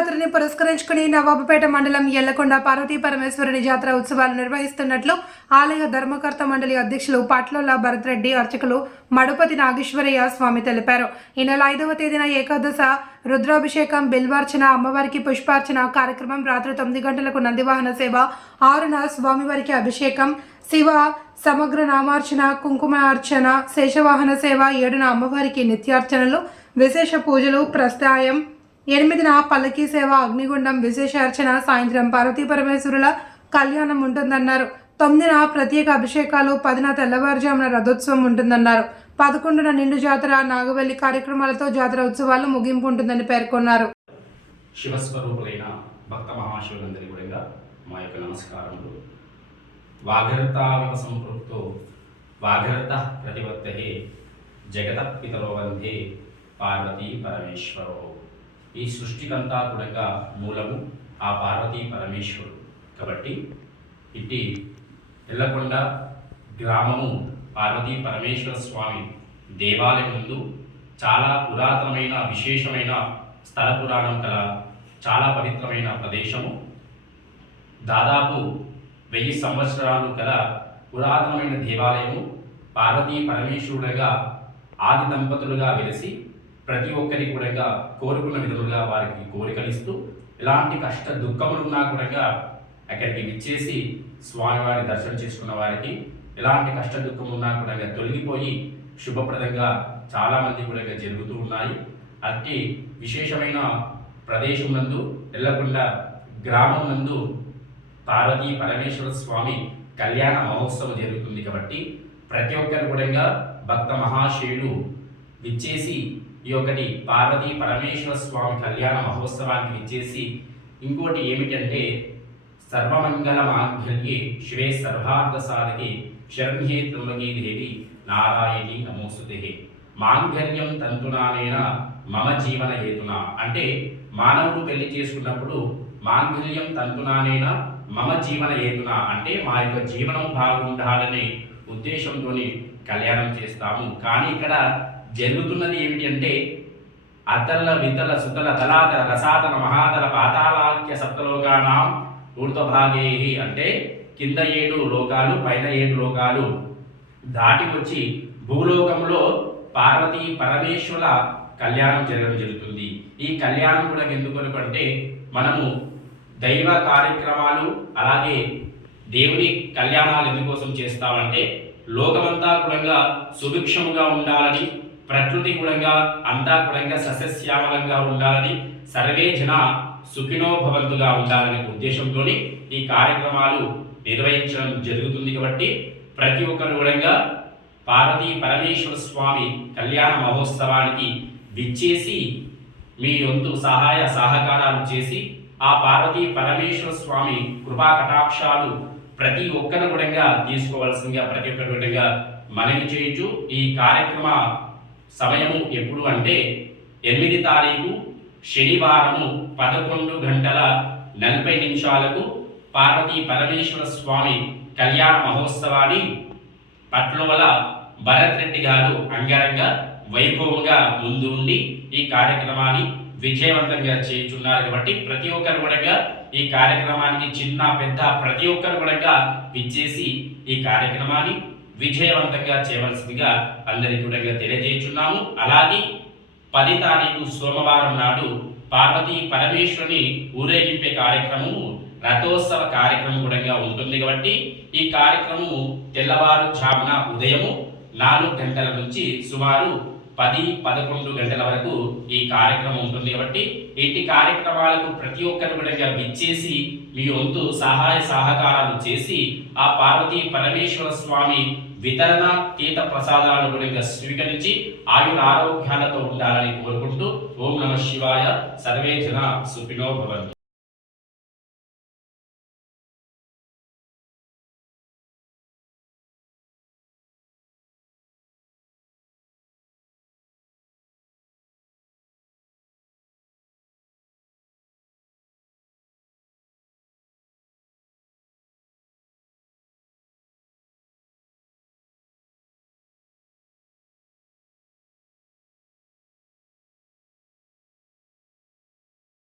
పురస్కరించుకుని నవాబుపేట మండలం ఎల్లకొండ పార్వతీ పరమేశ్వరుని జాతర ఉత్సవాలు నిర్వహిస్తున్నట్లు ఆలయ ధర్మకర్త మండలి అధ్యక్షులు పాట్లోల భరత్ రెడ్డి అర్చకులు మడుపతి నాగేశ్వరయ్య స్వామి తెలిపారు. ఈ నెల ఐదవ తేదీన ఏకాదశ రుద్రాభిషేకం బిల్వార్చన అమ్మవారికి పుష్పార్చన కార్యక్రమం రాత్రి తొమ్మిది గంటలకు నందివాహన సేవ ఆరున స్వామివారికి అభిషేకం శివ సమగ్ర నామార్చన కుంకుమార్చన శేషవాహన సేవ ఏడున అమ్మవారికి నిత్యార్చనలు విశేష పూజలు ప్రస్తాయం ఎనిమిదిన పల్లకీ సేవ అగ్నిగుండం విశేషార్చన సాయంత్రం పార్వతీ పరమేశ్వరుల కళ్యాణం ఉంటుందన్నారు. తొమ్మిదిన ప్రత్యేక అభిషేకాలు పదిన తెల్లవారుజామున రథోత్సవం ఉంటుందన్నారు. పదకొండున నిండు జాతర నాగవెల్లి కార్యక్రమాలతో జాతర ఉత్సవాలు ముగింపు ఉంటుందని పేర్కొన్నారు. శివస్వరూపులైన భక్త మహాశివులందరి కూడా మా యొక్క నమస్కారములు. వాఘరతావివ సంపృక్తో వాఘరత ప్రతివర్తహే జగత పితరో వందే పార్వతీ పరమేశ్వరో. ఈ సృష్టికంతా కూడా మూలము ఆ పార్వతీ పరమేశ్వరుడు. కాబట్టి ఇట్టి ఎల్లకొండ గ్రామము పార్వతీ పరమేశ్వర స్వామి దేవాలయం ముందు చాలా పురాతనమైన విశేషమైన స్థల పురాణం గల చాలా పవిత్రమైన ప్రదేశము. దాదాపు వెయ్యి సంవత్సరాలు గల పురాతనమైన దేవాలయము పార్వతీ పరమేశ్వరుడుగా ఆది దంపతులుగా వెలిసి ప్రతి ఒక్కరి కూడా కోరుకున్న విధులుగా వారికి కోరికలు ఇస్తూ ఎలాంటి కష్ట దుఃఖములున్నా కూడా అక్కడికి విచ్చేసి స్వామివారిని దర్శనం చేసుకున్న వారికి ఎలాంటి కష్ట దుఃఖం ఉన్నా కూడా తొలగిపోయి శుభప్రదంగా చాలామంది కూడా జరుగుతూ ఉన్నాయి. అట్టి విశేషమైన ప్రదేశం నందు ఎల్లకుండా గ్రామం నందు పార్వతీ పరమేశ్వర స్వామి కళ్యాణ మహోత్సవం జరుగుతుంది కాబట్టి ప్రతి ఒక్కరు కూడా భక్త మహాశయుడు విచ్చేసి ఈ ఒకటి పార్వతీ పరమేశ్వర స్వామి కళ్యాణ మహోత్సవానికి విచ్చేసి ఇంకోటి ఏమిటంటే సర్వమంగళ మాంగళ్యే శివే సర్వార్థ సాధకే శరణ్యే త్రుమగీ దేవి నారాయణి నమోస్తుతే. మాంగళ్యం తంతునానేన మమ జీవన హేతున. అంటే మానవుడు పెళ్ళి చేసుకున్నప్పుడు మాంగళ్యం తంతునానేన మమ జీవన హేతున. అంటే మా యొక్క జీవనం బాగుండాలనే ఉద్దేశంతో కళ్యాణం చేస్తాము. కానీ ఇక్కడ జరుగుతున్నది ఏమిటి అంటే అతల వితల సుతల తలాతల రసాతల మహాతల పాతాళాఖ్య సప్తలోకానాం ఊర్ధ్వభాగే అంటే కింద ఏడు లోకాలు పైన ఏడు లోకాలు దాటి వచ్చి భూలోకంలో పార్వతీ పరమేశ్వర కళ్యాణం జరగడం జరుగుతుంది. ఈ కళ్యాణం కూడా ఎందుకొరకు అంటే మనము దైవ కార్యక్రమాలు అలాగే దేవుని కళ్యాణాలు ఎందుకోసం చేస్తామంటే లోకమంతా కూడా సుభిక్షముగా ఉండాలని ప్రకృతి కూడా అంతా కూడా సస్యశ్యామలంగా ఉండాలని సర్వే జన సుఖినో భవంతుగా ఉండాలనే ఉద్దేశంతోని ఈ కార్యక్రమాలు నిర్వహించడం జరుగుతుంది కాబట్టి ప్రతి ఒక్కరు కూడా పార్వతీ పరమేశ్వర స్వామి కళ్యాణ మహోత్సవానికి విచ్చేసి మీ వంతు సహాయ సహకారాలు చేసి ఆ పార్వతీ పరమేశ్వర స్వామి కృపా కటాక్షాలు ప్రతి ఒక్కరు కూడా తీసుకోవాల్సిందిగా ప్రతి ఒక్కరు కూడా మనవి చేయొచ్చు ఈ కార్యక్రమ సమయము ఎప్పుడు అంటే ఎనిమిది తారీఖు శనివారము పదకొండు గంటల నలభై నిమిషాలకు పార్వతీ పరమేశ్వర స్వామి కళ్యాణ మహోత్సవాన్ని పట్లోల భరత్ రెడ్డి గారు అంగరంగ వైభవంగా ముందు ఉండి ఈ కార్యక్రమాన్ని విజయవంతంగా చేయుచున్నారు కాబట్టి ప్రతి ఒక్కరు కూడా ఈ కార్యక్రమానికి చిన్న పెద్ద ప్రతి ఒక్కరు కూడా విచ్చేసి ఈ కార్యక్రమాన్ని విజయవంతంగా చేయవలసిందిగా అందరికీ కూడా తెలియజేస్తున్నాము అలాగే పది తారీఖు సోమవారం నాడు పార్వతీ పరమేశ్వరుని ఊరేగింపే కార్యక్రమము రథోత్సవ కార్యక్రమం కూడా ఉంటుంది కాబట్టి ఈ కార్యక్రమము తెల్లవారుజామున ఉదయము నాలుగు గంటల నుంచి సుమారు పది పదకొండు గంటల వరకు ఈ కార్యక్రమం ఉంటుంది. కాబట్టి ఇట్టి కార్యక్రమాలకు ప్రతి ఒక్కరు కూడా విచ్చేసి మీ వంతు సహాయ సహకారాలు చేసి ఆ పార్వతీ పరమేశ్వర స్వామి వితరణ తీత ప్రసాదాలు కూడా స్వీకరించి ఆయుర ఆరోగ్యాలతో ఉండాలని కోరుకుంటూ ఓం నమ శివాయ సర్వే జన సుఖినో భవంతు.